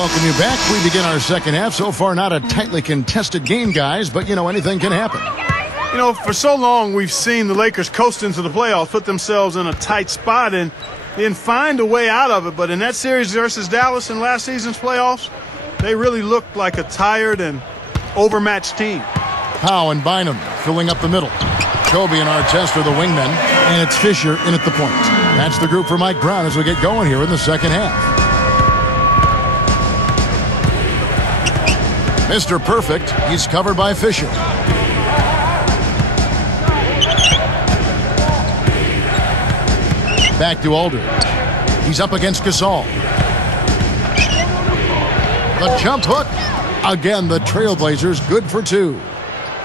Welcome you back. We begin our second half. So far, not a tightly contested game, guys, but, anything can happen. For so long we've seen the Lakers coast into the playoffs, put themselves in a tight spot, and then find a way out of it. But in that series versus Dallas in last season's playoffs, they really looked like a tired and overmatched team. Howe and Bynum filling up the middle. Kobe and Artest are the wingmen, and it's Fisher in at the point. That's the group for Mike Brown as we get going here in the second half. Mr. Perfect, he's covered by Fisher. Back to Aldridge. He's up against Gasol. The jump hook. Again, the Trailblazers good for two.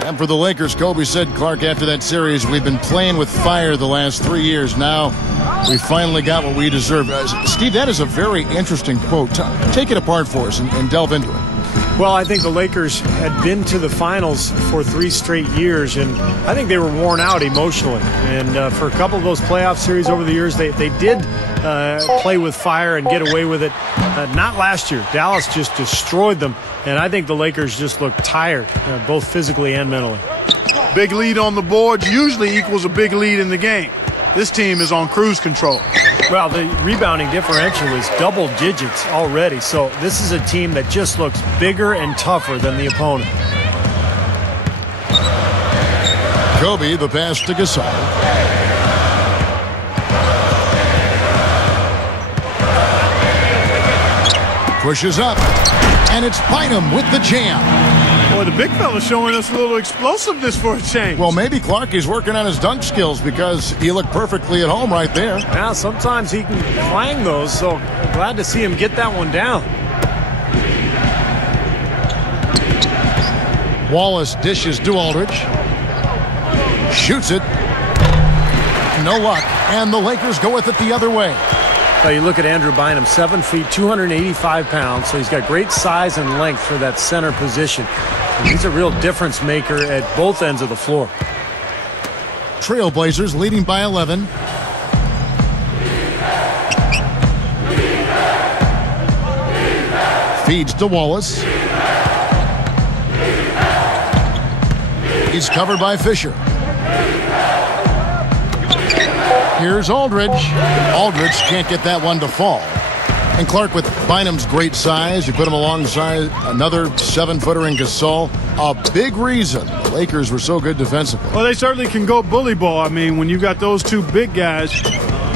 And for the Lakers, Kobe said, Clark, after that series, we've been playing with fire the last 3 years. Now we finally got what we deserve. Steve, that is a very interesting quote. Take it apart for us and delve into it. Well, I think the Lakers had been to the finals for 3 straight years, and I think they were worn out emotionally. And for a couple of those playoff series over the years, they did play with fire and get away with it. Not last year. Dallas just destroyed them, and I think the Lakers just looked tired, both physically and mentally. Big lead on the board usually equals a big lead in the game. This team is on cruise control. Well, the rebounding differential is double digits already, so this is a team that just looks bigger and tougher than the opponent. Kobe, the pass to Gasol. Pushes up, and it's Bynum with the jam. Boy, the big fella's showing us a little explosiveness for a change. Well, maybe Clark is working on his dunk skills because he looked perfectly at home right there. Yeah, sometimes he can clang those, so glad to see him get that one down. Wallace dishes to Aldridge. Shoots it. No luck, and the Lakers go with it the other way. You look at Andrew Bynum, 7 feet, 285 pounds, so he's got great size and length for that center position. And he's a real difference maker at both ends of the floor. Trailblazers leading by 11. Feeds to Wallace. He's covered by Fisher. Here's Aldridge. Aldridge can't get that one to fall. And Clark, with Bynum's great size, you put him alongside another 7-footer in Gasol. A big reason the Lakers were so good defensively. Well, they certainly can go bully ball. I mean, when you got those two big guys,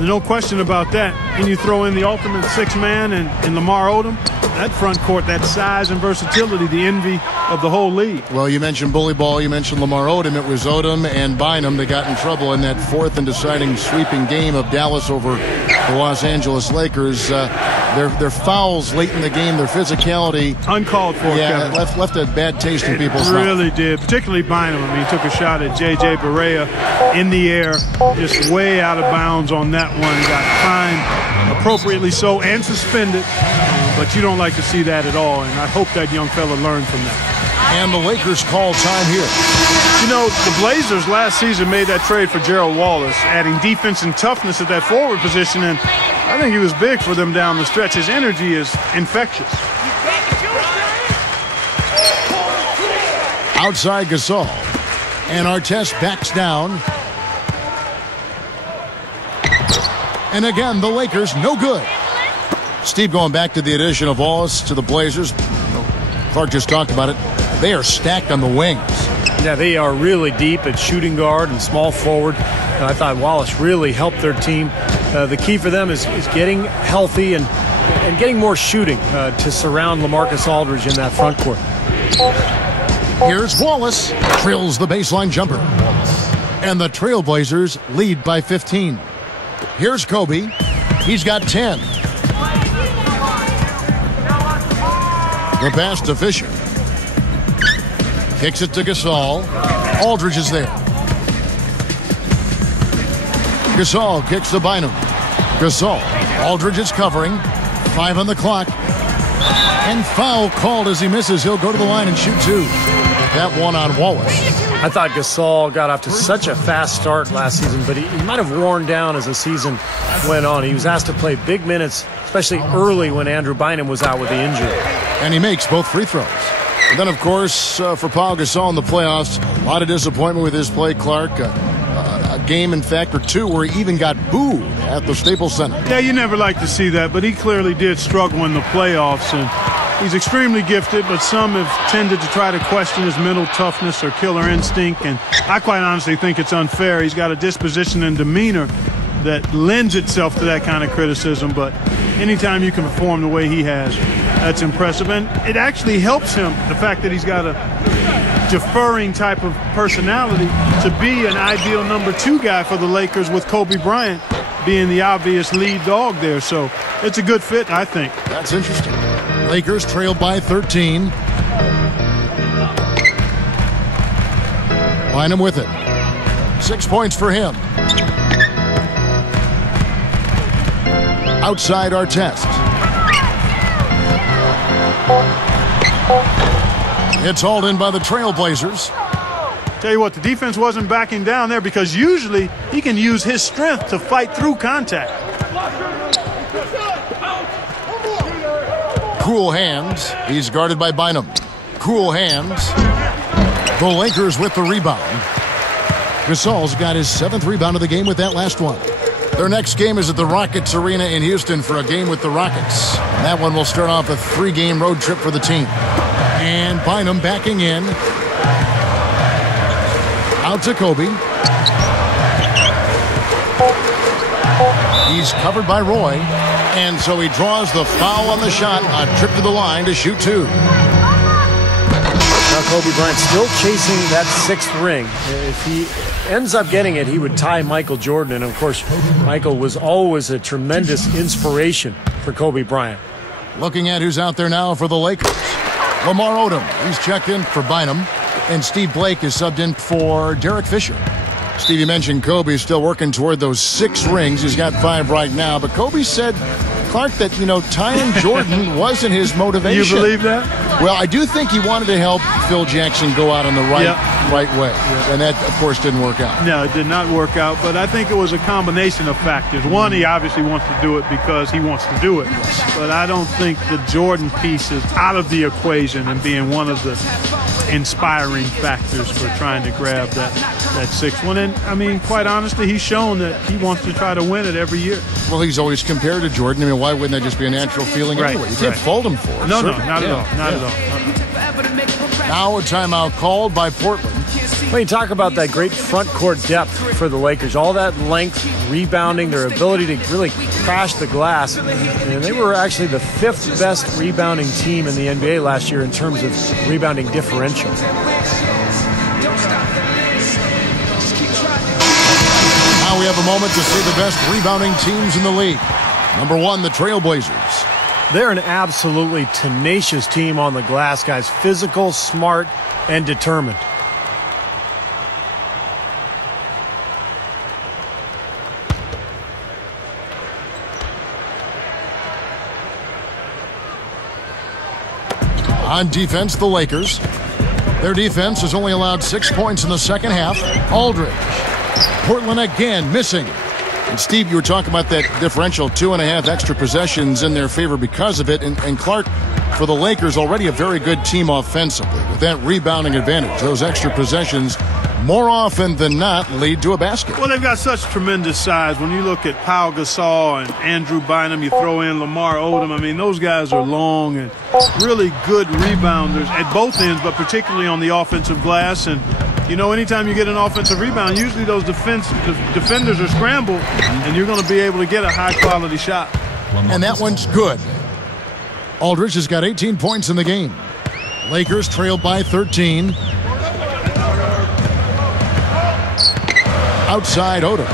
no question about that. And you throw in the ultimate six-man and Lamar Odom. That front court, that size and versatility, the envy of the whole league. Well, you mentioned bully ball, you mentioned Lamar Odom. It was Odom and Bynum that got in trouble in that fourth and deciding sweeping game of Dallas over the Los Angeles Lakers. Their fouls late in the game, their physicality. Uncalled for, yeah, Kevin. left a bad taste in people's mouth. It really did, particularly Bynum. I mean, he took a shot at J.J. Barea in the air, just way out of bounds on that one. Got fined appropriately so and suspended. But you don't like to see that at all, and I hope that young fella learned from that. And the Lakers call time here. The Blazers last season made that trade for Gerald Wallace, adding defense and toughness at that forward position, and I think he was big for them down the stretch. His energy is infectious. Outside Gasol, and Artest backs down. And again, the Lakers no good. Steve, going back to the addition of Wallace to the Blazers, Clark just talked about it, they are stacked on the wings. Yeah, they are really deep at shooting guard and small forward. And I thought Wallace really helped their team. The key for them is getting healthy and getting more shooting to surround LaMarcus Aldridge in that front court. Here's Wallace, drills the baseline jumper. And the Trailblazers lead by 15. Here's Kobe, he's got 10. The pass to Fisher. Kicks it to Gasol. Aldridge is there. Gasol kicks to Bynum. Gasol. Aldridge is covering. 5 on the clock. And foul called as he misses. He'll go to the line and shoot two. That one on Wallace. I thought Gasol got off to such a fast start last season, but he might have worn down as the season went on. He was asked to play big minutes, especially early when Andrew Bynum was out with the injury. And he makes both free throws. And then, of course, for Pau Gasol in the playoffs, a lot of disappointment with his play, Clark. A game, in fact, or two where he even got booed at the Staples Center. Yeah, you never like to see that, but he clearly did struggle in the playoffs. And he's extremely gifted, but some have tended to try to question his mental toughness or killer instinct. And I quite honestly think it's unfair. He's got a disposition and demeanor that lends itself to that kind of criticism. But anytime you can perform the way he has, that's impressive. And it actually helps him, the fact that he's got a deferring type of personality, to be an ideal number 2 guy for the Lakers, with Kobe Bryant being the obvious lead dog there. So it's a good fit, I think. That's interesting. Lakers trail by 13. Bynum with it. 6 points for him. Outside Artest. It's hauled in by the Trailblazers. Tell you what, the defense wasn't backing down there, because usually he can use his strength to fight through contact. Cool hands. He's guarded by Bynum. Cool hands. The Lakers with the rebound. Gasol's got his 7th rebound of the game with that last one. Their next game is at the Rockets Arena in Houston for a game with the Rockets. And that one will start off a 3-game road trip for the team. And Bynum backing in. Out to Kobe. He's covered by Roy. And so he draws the foul on the shot. A trip to the line to shoot 2. Now Kobe Bryant still chasing that 6th ring. If he ends up getting it, he would tie Michael Jordan. And, of course, Michael was always a tremendous inspiration for Kobe Bryant. Looking at who's out there now for the Lakers. Lamar Odom, he's checked in for Bynum. And Steve Blake is subbed in for Derek Fisher. Stevie mentioned Kobe's still working toward those 6 rings. He's got 5 right now. But Kobe said, Clark, that, tying Jordan wasn't his motivation. You believe that? Well, I do think he wanted to help Phil Jackson go out on the right way. And that, of course, didn't work out. No, it did not work out. But I think it was a combination of factors. One, he obviously wants to do it because he wants to do it. But I don't think the Jordan piece is out of the equation and being one of the inspiring factors for trying to grab that 6th one. And, I mean, quite honestly, he's shown that he wants to try to win it every year. Well, he's always compared to Jordan. I mean, why wouldn't that just be a natural feeling anyway? You can't fault him for it. No, not at all. Not at all. Now a timeout called by Portland. Well, you talk about that great front court depth for the Lakers. All that length, rebounding, their ability to really crash the glass. And they were actually the 5th best rebounding team in the NBA last year in terms of rebounding differential. Now we have a moment to see the best rebounding teams in the league. Number 1, the Trailblazers. They're an absolutely tenacious team on the glass, guys. Physical, smart, and determined. On defense, the Lakers. Their defense has only allowed 6 points in the second half. Aldridge. Portland again missing. And Steve, you were talking about that differential, 2.5 extra possessions in their favor because of it. And Clark, for the Lakers, already a very good team offensively with that rebounding advantage. Those extra possessions, more often than not, lead to a basket. Well, they've got such tremendous size. When you look at Pau Gasol and Andrew Bynum, you throw in Lamar Odom. I mean, those guys are long and really good rebounders at both ends, but particularly on the offensive glass. And anytime you get an offensive rebound, usually those defenders are scrambled, and you're going to be able to get a high-quality shot. And that one's good. Aldridge has got 18 points in the game. Lakers trail by 13. Outside Odom.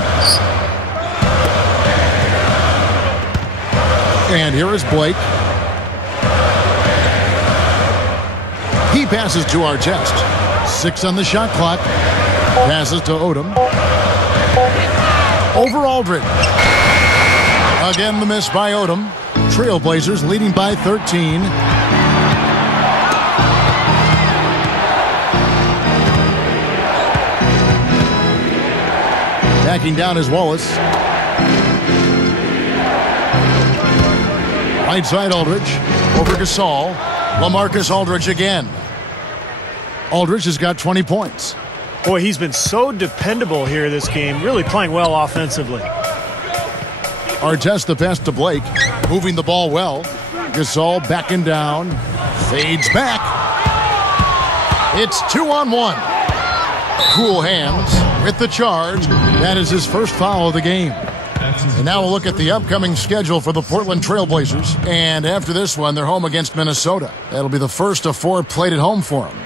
And here is Blake. He passes to Artest. 6 on the shot clock. Passes to Odom. Over Aldridge. Again, the miss by Odom. Trailblazers leading by 13. Backing down is Wallace. Right side Aldridge. Over Gasol. LaMarcus Aldridge again. Aldridge has got 20 points. Boy, he's been so dependable here this game. Really playing well offensively. Artest the pass to Blake. Moving the ball well. Gasol backing down. Fades back. It's 2-on-1. Cool hands with the charge. That is his first foul of the game. And now we'll look at the upcoming schedule for the Portland Trail Blazers. And after this one, they're home against Minnesota. That'll be the first of 4 played at home for them.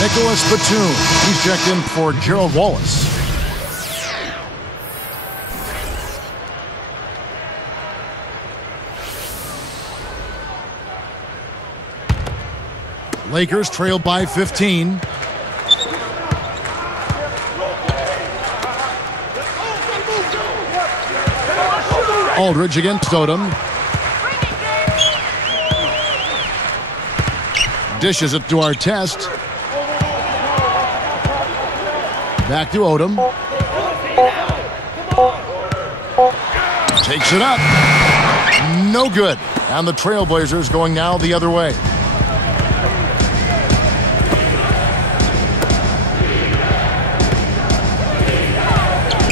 Nicholas Batum. He's checked in for Gerald Wallace. Lakers trail by 15. Aldridge against Odom. Dishes it to Artest. Back to Odom. Takes it up. No good. And the Trailblazers going now the other way.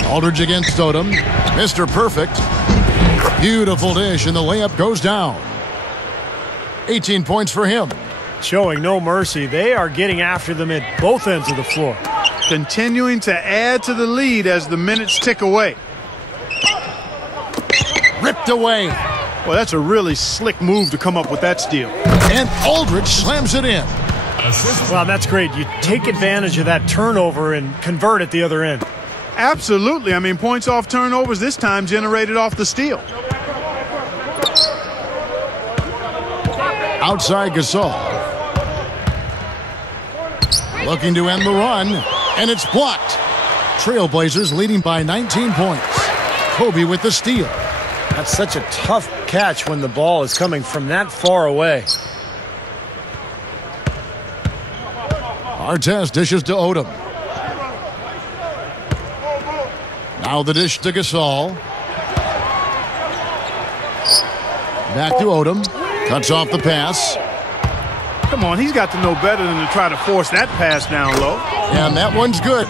Aldridge against Odom. Mr. Perfect. Beautiful dish, and the layup goes down. 18 points for him. Showing no mercy. They are getting after them at both ends of the floor. Continuing to add to the lead as the minutes tick away. Ripped away. Well, that's a really slick move to come up with that steal. And Aldridge slams it in. Well, that's great. You take advantage of that turnover and convert at the other end. Absolutely. I mean, points off turnovers this time generated off the steal. Outside Gasol. Looking to end the run, and it's blocked. Trailblazers leading by 19 points. Kobe with the steal. That's such a tough catch when the ball is coming from that far away. Artest dishes to Odom. Now the dish to Gasol. Back to Odom. Cuts off the pass. Come on, he's got to know better than to try to force that pass down low. And that one's good.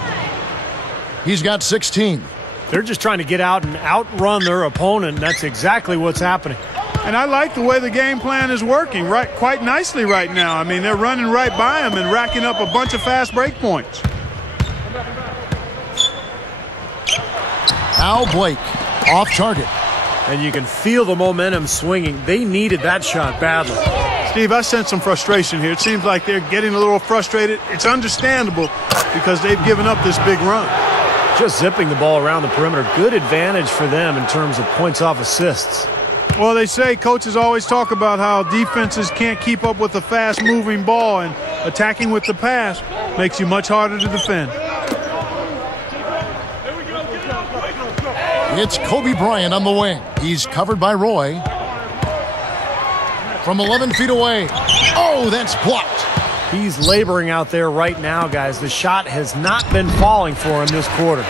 He's got 16. They're just trying to get out and outrun their opponent, and that's exactly what's happening. And I like the way the game plan is working quite nicely right now. I mean, they're running right by him and racking up a bunch of fast break points. Al Blake off target. And you can feel the momentum swinging. They needed that shot badly. Steve, I sense some frustration here. It seems like they're getting a little frustrated. It's understandable because they've given up this big run. Just zipping the ball around the perimeter. Good advantage for them in terms of points off assists. Well, they say coaches always talk about how defenses can't keep up with a fast-moving ball, and attacking with the pass makes you much harder to defend. It's Kobe Bryant on the wing. He's covered by Roy. From 11 feet away. Oh, that's blocked. He's laboring out there right now, guys. The shot has not been falling for him this quarter.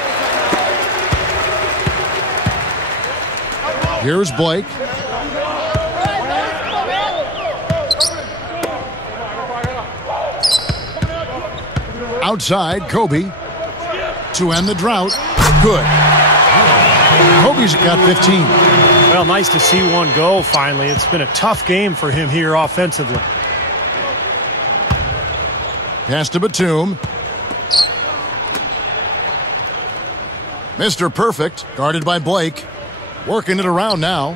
Here's Blake. Outside, Kobe. To end the drought. Good. Kobe's got 15. Well, nice to see one go finally. It's been a tough game for him here offensively. Pass to Batum. Mr. Perfect, guarded by Blake. Working it around now.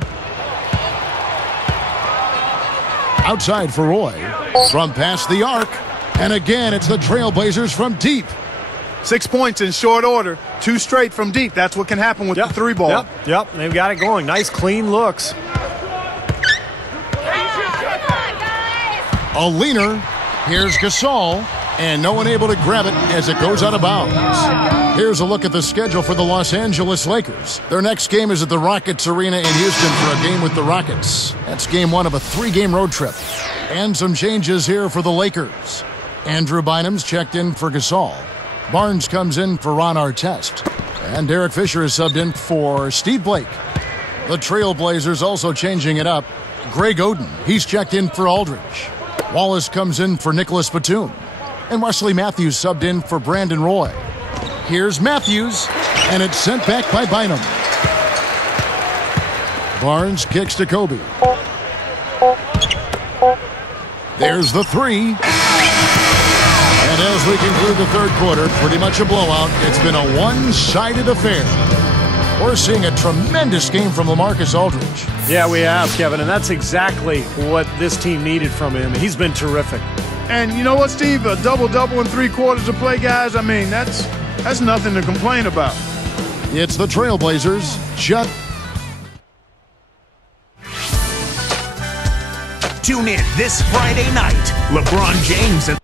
Outside for Roy. From past the arc. And again, it's the Trailblazers from deep. 6 points in short order. 2 straight from deep. That's what can happen with the three ball. Yep, they've got it going. Nice, clean looks. A leaner. Here's Gasol. And no one able to grab it as it goes out of bounds. Here's a look at the schedule for the Los Angeles Lakers. Their next game is at the Rockets Arena in Houston for a game with the Rockets. That's game 1 of a 3-game road trip. And some changes here for the Lakers. Andrew Bynum's checked in for Gasol. Barnes comes in for Ron Artest. And Derek Fisher is subbed in for Steve Blake. The Trailblazers also changing it up. Greg Oden, he's checked in for Aldridge. Wallace comes in for Nicholas Batum. And Wesley Matthews subbed in for Brandon Roy. Here's Matthews, and it's sent back by Bynum. Barnes kicks to Kobe. There's the three. And as we conclude the third quarter, pretty much a blowout. It's been a one-sided affair. We're seeing a tremendous game from LaMarcus Aldridge. Yeah, we have, Kevin, and that's exactly what this team needed from him. He's been terrific. And you know what, Steve? A double-double in 3 quarters of play, guys. I mean, that's nothing to complain about. It's the Trailblazers. Tune in this Friday night. LeBron James and